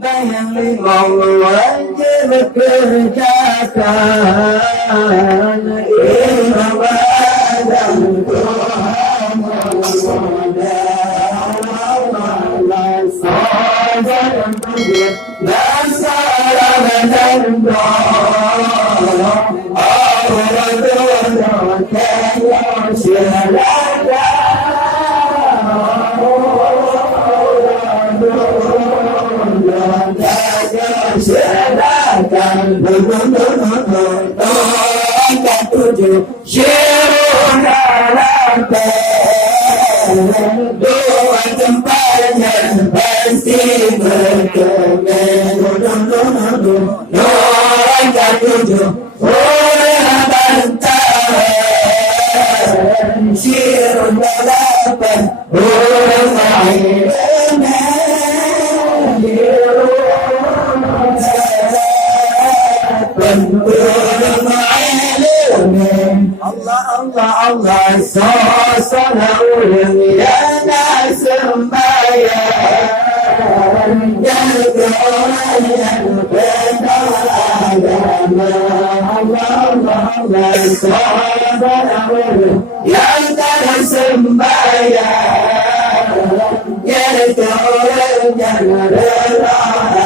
bayang wajib kerjakan ibadah Tuhan saja tujuh masalah dan doa Allah doa sedangkan angkat tujuh syiruna lantai doa tempatnya pasti berkemen angkat tujuh orang bantahan syiruna lantai orang lain Allah Allah Allah sosona ulang ya nas sembahyang jaga orang yang beragama Allah Allah Allah sosona ulang yang nas sembahyang jaga orang yang beragama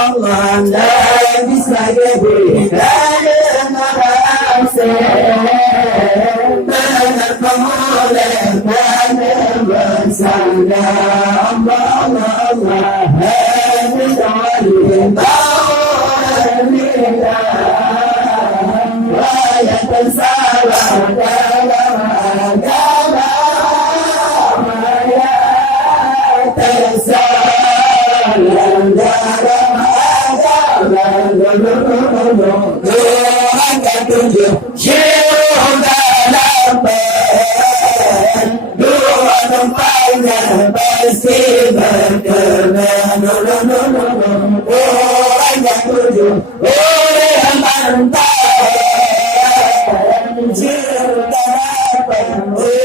Allah la bisa jadi benar pemulai benar bersama Allah Allah hadirin wayang tersalah dalam agama tersalah dalam angkat tujuh syiruna lampai dua tempatnya pasti berkenan angkat tujuh orang mantan syiruna lampai